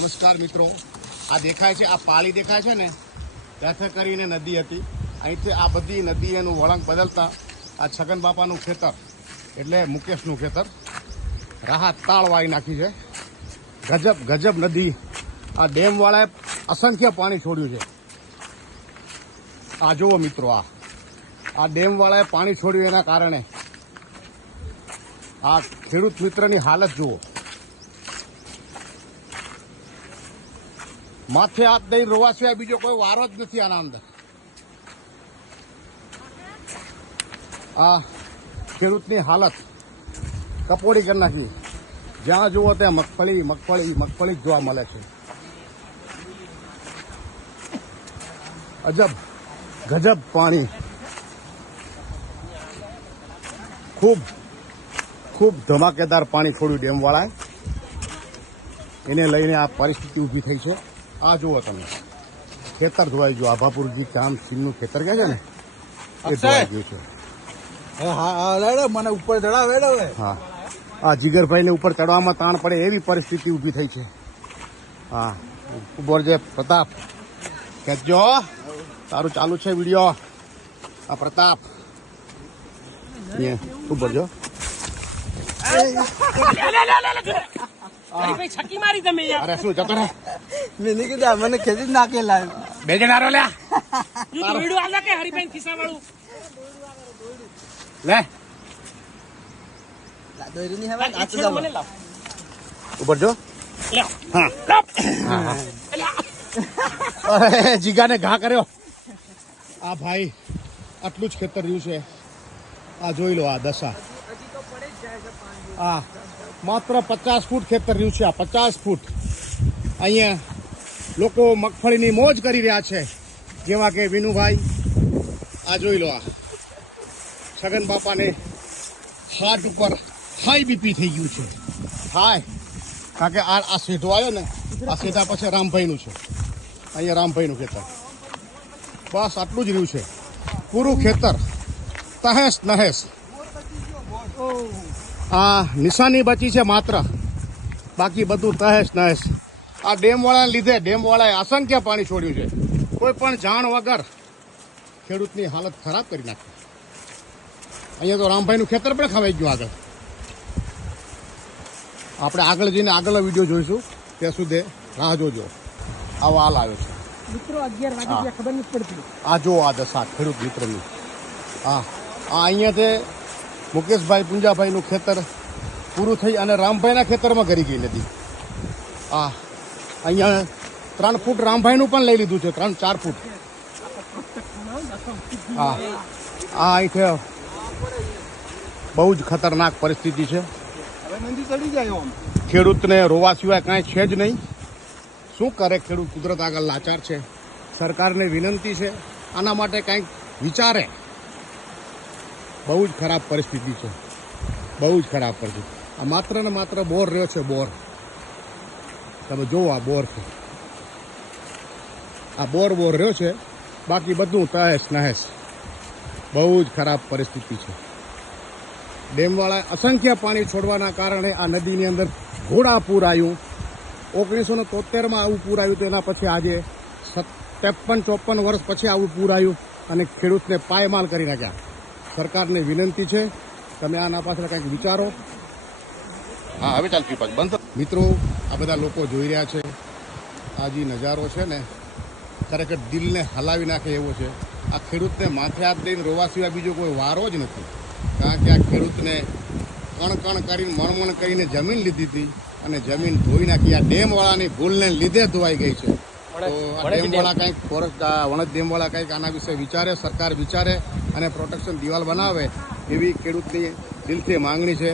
નમસ્કાર મિત્રો, આ દેખાય છે, આ પાળી દેખાય છે ને, ત્યાંથી કરીને નદી હતી. અહીંથી આ બધી નદી એનું વળાંક બદલતા આ છગન બાપાનું ખેતર એટલે મુકેશનું ખેતર રાહત તાળ વાળી નાખી છે. ગજબ ગજબ નદી. આ ડેમવાળાએ અસંખ્ય પાણી છોડ્યું છે. આ જુઓ મિત્રો, આ ડેમવાળાએ પાણી છોડ્યું એના કારણે આ ખેડૂત મિત્રની હાલત જુઓ. માથે હાથ દઈ રોવા સિવાય બીજો કોઈ વારો જ નથી આના અંદર. આ ખેડૂતની હાલત કપોડી કરી નાખી. જ્યાં જુઓ ત્યાં મગફળી મગફળી મગફળી જ જોવા મળે છે. અજબ ગજબ પાણી. ખૂબ ખૂબ ધમાકેદાર પાણી છોડ્યું ડેમવાળાએ. એને લઈને આ પરિસ્થિતિ ઊભી થઈ છે. આ જુઓ તમે, ખેતર ધોવાઈ ગયું. આભાપુરજી કામ સીનનું ખેતર કહે છે ને, એ ધોવાઈ ગયું છે. મને ઉપર ચડાવે. હા, આ જીગરભાઈને ઉપર ચડવામાં તાણ પડે એવી પરિસ્થિતિ ઊભી થઈ છે. હા, ઉપર જે પ્રતાપ ખેંચજો, તારું ચાલુ છે વિડીયો. આ પ્રતાપ ઉપર જો. અરે શું જતો રે, મેં કીધું મને ખેંચી જ નાખેલા. બે જણા રો લ્યા લે ઉપર જો. હા, જીગાને ઘા કર્યો. આ ભાઈ આટલું જ ખેતર રહ્યું છે. આ જોઈ લો, આ દશા. આ માત્ર 50 ફૂટ ખેતર રહ્યું છે. આ 50 ફૂટ. અહીંયા લોકો મગફળીની મોજ કરી રહ્યા છે, જેવા કે વિનુભાઈ. આ જોઈ લો, આ છગન બાપાને હાર્ટ ઉપર હાઈ બીપી થઈ ગયું છે. હાય, કારણ કે આ સીધો આવ્યો ને, આ સીધા પછી રામભાઈનું છે. અહીંયા રામભાઈનું ખેતર. બસ આટલું જ રહ્યું છે. પૂરું ખેતર તહેસ નહેસ. આ નિશાની બચી છે માત્ર, બાકી બધું તહેસ નહેસ. આ ડેમવાળાને લીધે ડેમવાળાએ અસંખ્ય પાણી છોડ્યું છે. કોઈ પણ જાણ વગર ખેડૂતની હાલત ખરાબ કરી નાખી. અહીંયા તો રામભાઈનું ખેતર પણ ખવાઈ ગયું. આગળ આપણે આગળ જઈને આગળનો વિડીયો જોઈશું. ત્યાં સુધી રાહ જોજો. આવો હાલ આવ્યો છે મિત્રો. 11 વાગે ખબર નથી પડતી. આ જો આ દશા ખેડૂત મિત્રોની. આ અહીંયાથી મુકેશભાઈ પુંજાભાઈનું ખેતર પૂરું થઈ અને રામભાઈના ખેતરમાં કરી ગઈ નદી. આ અહીંયા 3 ફૂટ રામભાઈનું પણ લઈ લીધું છે. 3-4 ફૂટ. હા, આ અહીંથી બહુ જ ખતરનાક પરિસ્થિતિ છે. ખેડૂતને રોવા સિવાય કાંઈ છે જ નહીં. શું કરે ખેડૂત? કુદરત આગળ લાચાર છે. સરકારને વિનંતી છે, આના માટે કંઈક વિચારે. બહુ જ ખરાબ પરિસ્થિતિ છે. બહુ જ ખરાબ પરિસ્થિતિ. આ માત્ર ને માત્ર બોર રહ્યો છે. બોર તમે જુઓ, આ બોર છે. આ બોર રહ્યો છે. બાકી બધું તહેસ નહેસ. બહુ જ ખરાબ પરિસ્થિતિ છે. ડેમવાળાએ અસંખ્ય પાણી છોડવાના કારણે આ નદીની અંદર ઘોડા પૂર આવ્યું. 1973માં આવું પૂર આવ્યું. તો એના પછી આજે 53-54 વર્ષ પછી આવું પૂર આવ્યું અને ખેડૂતને પાયમાલ કરી નાખ્યા. સરકારને વિનંતી છે, તમે આના પાછળ કંઈક વિચારો. હા, હવે ચાલ બંધ. મિત્રો, આ બધા લોકો જોઈ રહ્યા છે. આ જે નજારો છે ને, ખરેખર દિલને હલાવી નાખે એવો છે. આ ખેડૂતને માથે હાથ દઈને રોવા સિવાય બીજો કોઈ વારો જ નથી. કારણ કે આ ખેડૂતને કણ કરીને મણમણ કરીને જમીન લીધી હતી અને જમીન ધોઈ નાખી. આ ડેમવાળાની ભૂલને લીધે ધોવાઈ ગઈ છે. તો આ ડેમવાળા કંઈક વણજ ડેમવાળા કંઈક આના વિશે વિચારે, સરકાર વિચારે અને પ્રોટેક્શન દિવાલ બનાવે એવી ખેડૂતની દિલથી માંગણી છે.